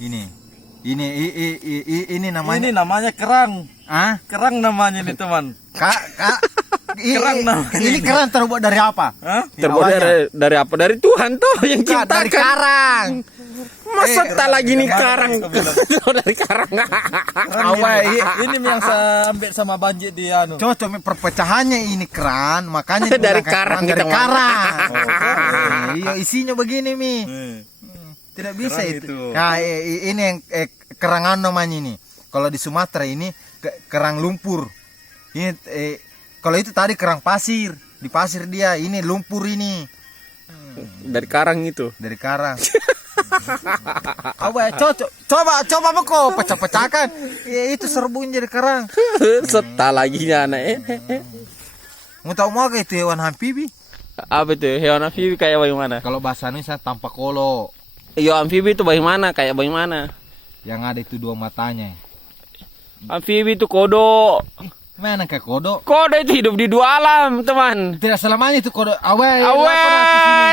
Ini namanya. Ini namanya kerang. Ah? Kerang namanya nih teman. Kerang namanya. Ini kerang terbuat dari apa? Hah? Terbuat dari apa? Dari Tuhan tuh yang Enggak, ciptakan. dari karang. Masa tak lagi nih karang? Dari karang. Ini yang saya ambil sama banjir di anu. Cocok perpecahannya ini keran, makanya Dari dibilang karang dari kita mau. karang. Iya, isinya begini Mi. Tidak bisa Kerang itu. itu. Nah, ini yang kerangan namanya ini. Kalau di Sumatera ini kerang lumpur. Ini kalau itu tadi kerang pasir. Di pasir dia, ini lumpur ini. Dari karang itu. Dari karang. Cocok. Coba kok pecah-pecahkan. Ya, itu serbun jadi kerang. Seta lagi anak. Mau tahu mau itu hewan amfibi? Apa itu? Hewan amfibi kayak bagaimana? Kalau bahasa Indonesia tampak kolo. Iya, amfibi itu bagaimana? Kayak bagaimana? Yang ada itu dua matanya. Amfibi itu kodo. Mana kayak kodo? Kodo itu hidup di dua alam, teman. Tidak selamanya itu kodo. Awe,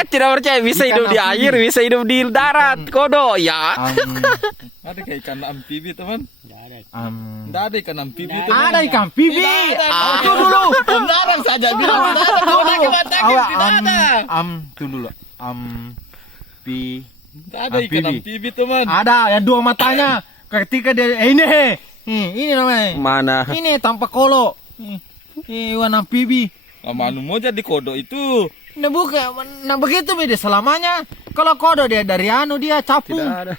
tidak percaya bisa Ikan hidup di amfibi. air, bisa hidup di darat. Kodo, ya. Ada kayak ikan amfibi teman. Tidak ada ikan amfibi teman. Ada ikan amfibi. Itu dulu. Om Dadang saja bilang tidak ada. Kau lagi matakin tidak ada. Tunggu dulu. Tidak ada ikan amfibi teman. Ada yang dua matanya. Ketika dia ini namanya. Mana? Ini tampak kolo. Ini hewan amfibi. Anu mau jadi kodo itu. Nah bukan, nah begitu beda selamanya. Kalau kodo dia dari anu dia capung. Tidak ada.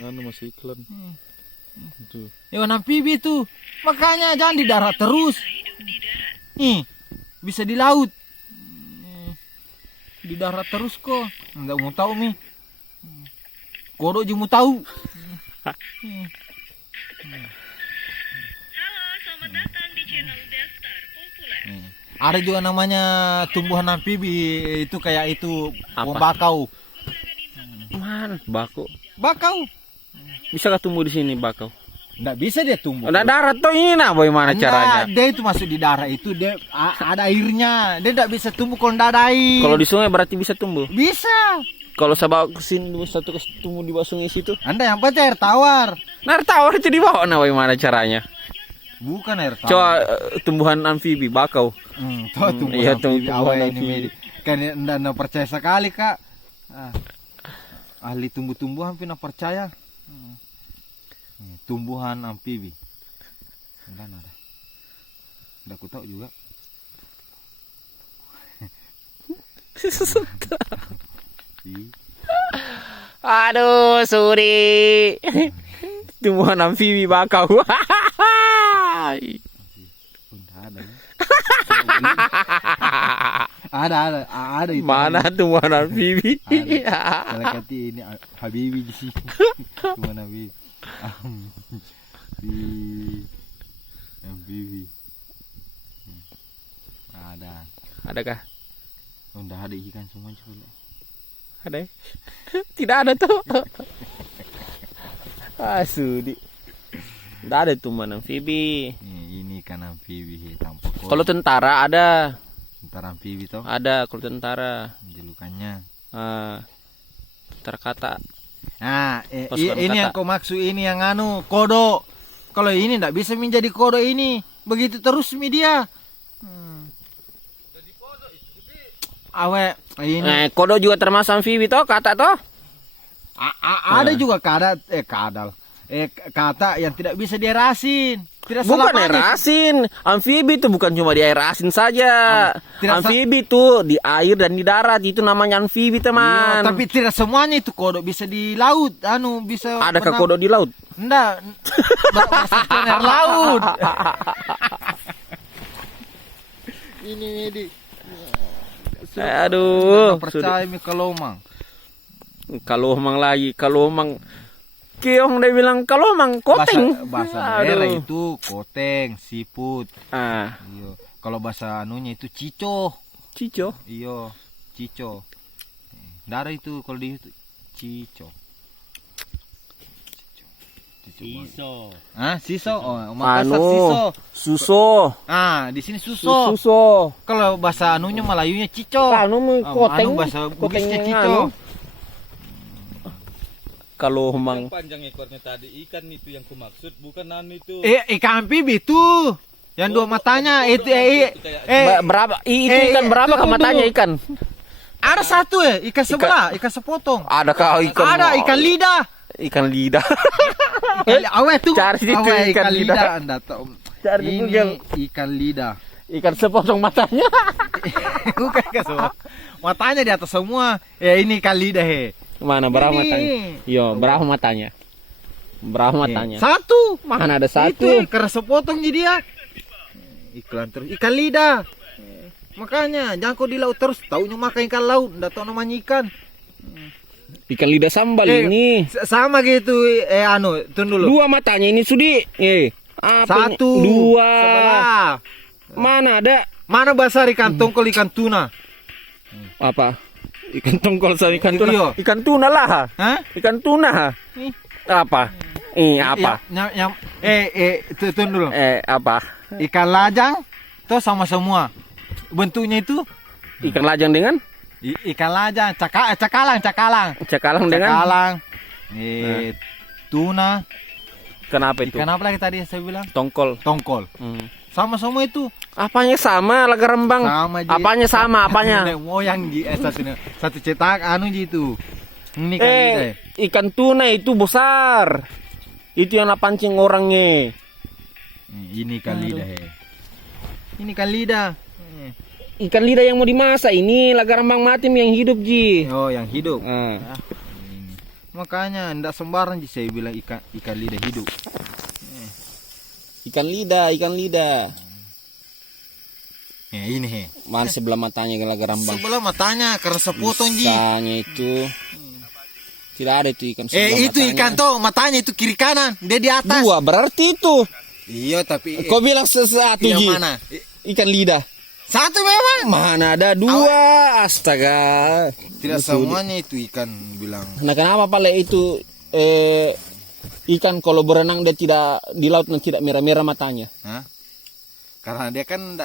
Anu masih iklan. Itu. Hewan amfibi itu. Makanya jangan di darat terus. Bisa di laut. Di darat terus kok. Enggak mau tahu Mi. Kodo juga mau tahu. Halo, selamat datang di channel Daftar Populer. Ada juga namanya tumbuhan amfibi itu kayak itu Apa? bakau. Man, bakau. Bakau. Bisa nggak tumbuh di sini bakau? Enggak bisa dia tumbuh. Udah darat tuh ini nah, bagaimana Enggak, caranya? dia itu masuk di darat itu dia ada airnya. Dia enggak bisa tumbuh kalau enggak ada air. Kalau di sungai berarti bisa tumbuh. Bisa. Kalau saya bawa ke sini satu tumbuh di bawah sungai situ. Anda yang penting air tawar. Nah, tawar itu di bawah nah, bagaimana caranya? Bukan air tawar. Coba tumbuhan amfibi bakau. Tuh tumbuhan Iya, amfibi. tumbuhan Awal ini amfibi. Medi. Kan enggak percaya sekali, Kak. Ahli tumbuh-tumbuhan pina percaya. Tumbuhan amfibi. Enggak ada. Enggak aku tahu juga. Aduh, Suri. Tumbuhan amfibi bakau. Ada itu. Mana tumbuhan amfibi? Kalau kata ini Habibi di sini. Tumbuhan Habibi. Amfibi. Ada. Adakah? Udah ada ikan semua juga. Ada? Tidak ada tuh. Sudi. Tidak ada tumbuhan amfibi. Ini ikan amfibi tampak. Kalau tentara ada. Tentara amfibi toh? Ada kalau tentara. Julukannya. Tentara kata. Nah, Pasukan ini kata. yang kau maksud ini yang anu kodo. Kalau ini enggak bisa menjadi kodo ini. Begitu terus media. Awe ini. Kodo juga termasuk amfibi toh, kata toh? Ada juga kadal. Kata yang tidak bisa dierasin. Tidak Bukan selamanya. air asin. Amfibi itu bukan cuma di air asin saja. Tidak Amfibi itu di air dan di darat. Itu namanya amfibi, teman. Iya, tapi tidak semuanya itu kodo bisa di laut. Anu bisa. Adakah kodo di laut? Enggak. Bersihkan air laut. Ini Medi. Aduh, Nggak percaya mi kalau mang. Kalau mang lagi, kalau mang Kiong dia bilang kalau mang koteng. Bahasa daerah itu koteng, siput. Iya. Kalau bahasa anunya itu cico. Cico. Iya, cico. Darah itu kalau di itu cico. Iso. Siso. Oh, Makassar Anu, siso. suso. Di sini suso. Suso. Kalau bahasa anunya Melayunya cico. Anu koteng. Anu bahasa Bugisnya koteng cico. anu. kalau mang Panjang ekornya tadi ikan itu yang kumaksud, bukan itu. Ikan amfibi itu. Yang dua matanya itu berapa itu ikan berapa tunggu matanya dulu. ikan? Ada satu ikan sebelah, ikan sepotong. Ada kau ikan? Ada ikan lidah. Ikan lidah. Awet tuh. Cari itu Awet, ikan lidah. Anda tahu. Cari di Ini Google. ikan lidah. Ikan sepotong matanya. Bukan ikan semua. Matanya di atas semua. Ya ini ikan lidah Mana berapa Ini. matanya? Yo, berapa matanya? Berapa matanya? Satu. Mana ada satu? Itu karena sepotong jadi dia. Iklan terus ikan lidah. Makanya jangan kau di laut terus. Taunya makan ikan laut, enggak tahu namanya ikan. Ikan lidah sambal ini. Sama gitu tunggu dulu. Dua matanya ini Sudi. Apa ini? Satu. Dua. Sebelah. Mana ada? Mana besar ikan tongkol ikan tuna? Apa? Ikan tongkol sama ikan Itu tuna. yo. Ikan tuna lah. Hah? Ikan tuna. Ih. Apa? Apa? Tunggu dulu. Apa? Ikan lajang tuh sama semua. Bentuknya itu Ikan lajang dengan ikan lajang, cakalang. cakalang dengan Cakalang. Tuna. kenapa itu? Ikan apa lagi tadi saya bilang? Tongkol. Tongkol. Sama semua itu. Apanya sama laga rembang? Sama Ji. Apanya sama? Apanya? Moyang Ji. Satu cetak Ji itu. Ini kan lidah. Ikan tuna itu besar. Itu yang pancing orangnya. Ini ikan lidah. Ini ikan lidah. Ikan lidah yang mau dimasak ini laga rembang mati yang hidup Ji. Oh, yang hidup. Ah. Ini. Makanya enggak sembarang Ji saya bilang ikan lidah hidup. Ikan lidah. Ini Mana sebelah matanya laga rembang? sebelah matanya karena sepotong Ji. Matanya itu tidak ada itu ikan sebelah Itu matanya. ikan tuh matanya itu kiri kanan, dia di atas. Dua berarti itu. Iya, tapi Kau bilang sesuatu yang Ji. mana? Ikan lidah. Satu memang. Mana ada dua? Astaga. Tidak semuanya itu ikan bilang. Nah kenapa Pale itu ikan kalau berenang dia tidak di laut dan tidak merah-merah matanya? Hah? Karena dia kan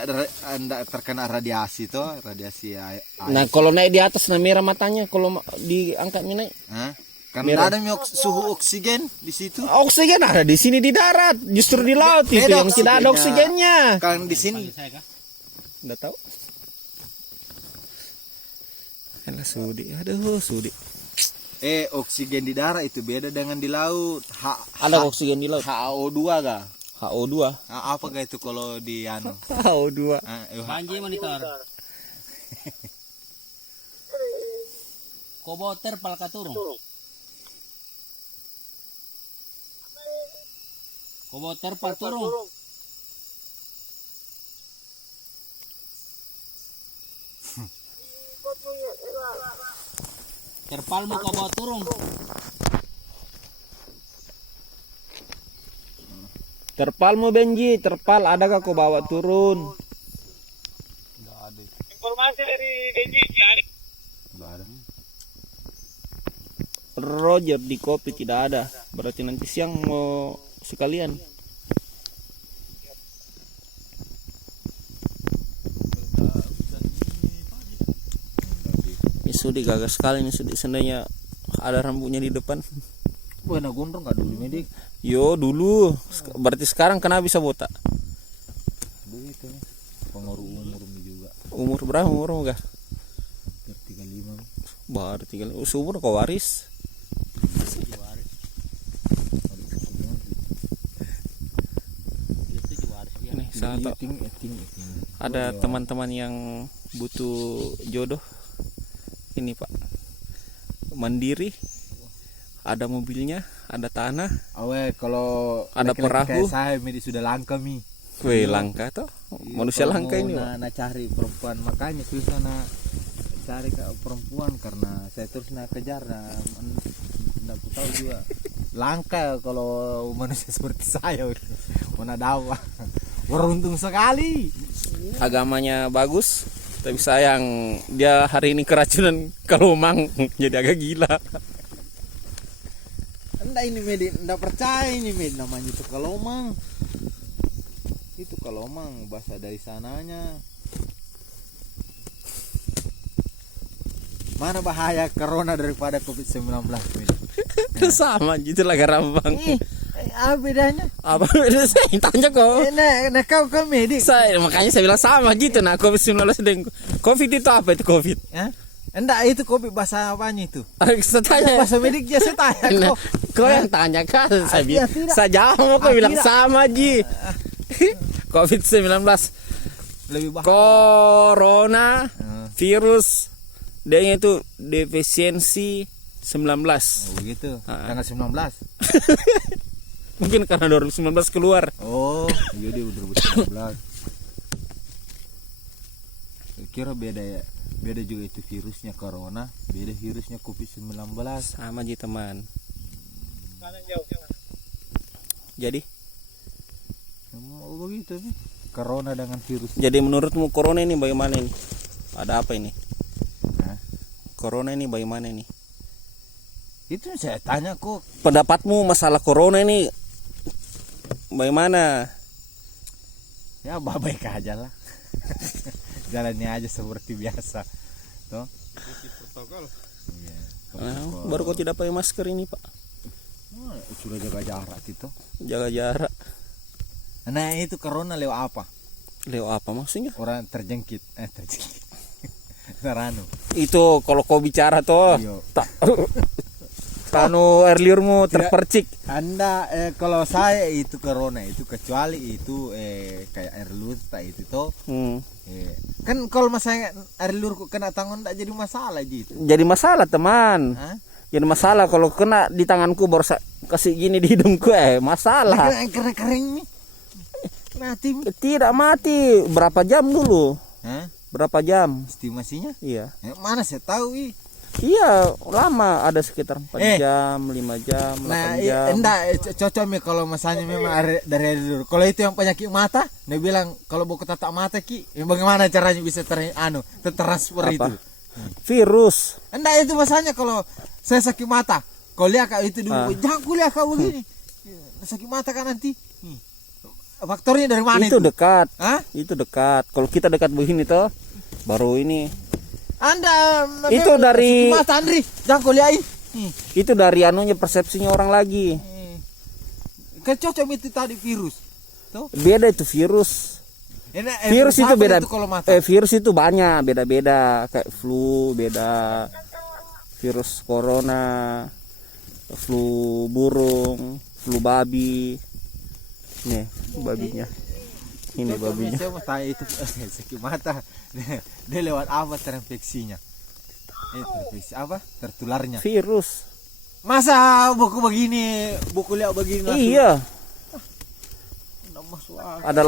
enggak terkena radiasi tuh, radiasi air. Nah kalau naik di atas nah merah matanya kalau diangkat naik. Hah? Karena ada suhu oksigen di situ. Oksigen ada di sini di darat, justru di laut itu Beda yang tidak ada oksigennya. Kan di sini. Enggak tahu. Elah Sudi, aduh Sudi. Oksigen di darat itu beda dengan di laut. Ada oksigen di laut. HO2 kah? HO2. Apa gak itu kalau di anu? HO2. Banjir monitor. Koboter palka turun. Koboter pal turun. Terpalmu kau turun. Terpalmu Benji, terpal adakah kau bawa turun? Informasi dari Denji. Enggak ada. Roger di kopi tidak ada. Berarti nanti siang mau sekalian. Ini Sudi gagas sekali nih Sudi, seandainya ada rambutnya di depan. Bukan gondrong enggak dulu Medik. Yo dulu, berarti sekarang kenapa bisa botak? Begitu nih. Pengaruh umur juga. Umur berapa umurmu gak? 35. Baru 3. Seumur kau waris. Nih, satu. Ada teman-teman yang butuh jodoh. Ini Pak, mandiri, ada mobilnya, ada tanah, Kalau ada laki-laki perahu. kayak saya Medik sudah langka mi. Weh langka toh, manusia Kalau langka mau ini Pak. na cari perempuan, makanya susah cari perempuan karena saya terus kejar enggak tahu juga. Langka kalau manusia seperti saya. Mana dawa. Beruntung sekali. Agamanya bagus, tapi sayang dia hari ini keracunan kalomang jadi agak gila. Enggak ini Medik, enggak percaya ini Medik, namanya itu kalomang. Itu kalomang bahasa dari sananya. Mana bahaya corona daripada COVID-19 Medik? Sama gitu lah Garambang. Apa bedanya? Apa saya tanya kok. Nah kau medik. Makanya saya bilang sama gitu. Nah, COVID-19 dan COVID itu apa itu COVID? Hah? Enggak, itu kopi bahasa apanya itu? Saya tanya. Bahasa medik ya saya tanya Nah, kok. kau yang tanya kan saya Iya, bilang. tidak. Saya jawab kau bilang Tidak. sama Ji. COVID-19 Lebih bahaya. Corona virus dia itu defisiensi 19. Oh begitu. Tanggal 19. Mungkin karena 2019 keluar. Oh, iya dia udah 2019. Kira beda ya. Beda juga itu virusnya corona, beda virusnya COVID-19. Sama Ji teman. Jadi Oh begitu nih. Corona dengan virus. Jadi menurutmu corona ini bagaimana ini? Ada apa ini? Hah? Corona ini bagaimana ini? Itu saya tanya kok. Pendapatmu masalah corona ini bagaimana? Ya baik aja lah. Jalannya aja seperti biasa. Toh? Protokol. Iya. Baru kau tidak pakai masker ini Pak. Oh, sudah jaga jarak itu. Jaga jarak. Nah itu corona lewat apa? Lewat apa maksudnya? Orang terjangkit. Terjangkit. Teranu. Itu kalau kau bicara toh. Iya. Anu air liurmu terpercik. Anda kalau saya itu corona itu kecuali itu kayak air liur tak itu toh. Kan kalau masalah air liur kena tangan tak jadi masalah gitu. Jadi masalah teman. Hah? Jadi masalah kalau kena di tanganku baru kasih gini di hidungku masalah. Kering nih. Mati. Tidak mati. Berapa jam dulu? Hah? Berapa jam? Estimasinya? Iya. Mana saya tahu ih. Iya, lama ada sekitar 4 jam, 5 jam, 8 Nah, jam. enggak cocok nih kalau misalnya memang dari air liur. Kalau itu yang penyakit mata, dia bilang kalau buku tatap mata ki, bagaimana caranya bisa tertransfer Apa? itu? Virus. Enggak itu masalahnya kalau saya sakit mata, kau lihat kau itu dulu, jangan kuliah kau begini. Sakit mata kan nanti. Faktornya dari mana Itu itu? dekat. Hah? Itu dekat. Kalau kita dekat begini toh, baru ini. Anda Itu dari- sakit mata Andri, jangan kau lihat. Itu dari anunya persepsinya orang lagi. Kan cocok itu tadi virus. Tuh. Beda itu virus. Virus itu apa beda. kalau mata. Virus itu banyak, beda-beda. Kayak flu beda. Virus corona, flu burung, flu babi. Nih, babinya. Ini babinya. Saya mau tanya itu sakit mata. Dia lewat apa terinfeksinya? Terinfeksi apa? Tertularnya. Virus. Masa buku begini, buku lihat begini langsung. Iya. Nggak masuk akal. Ada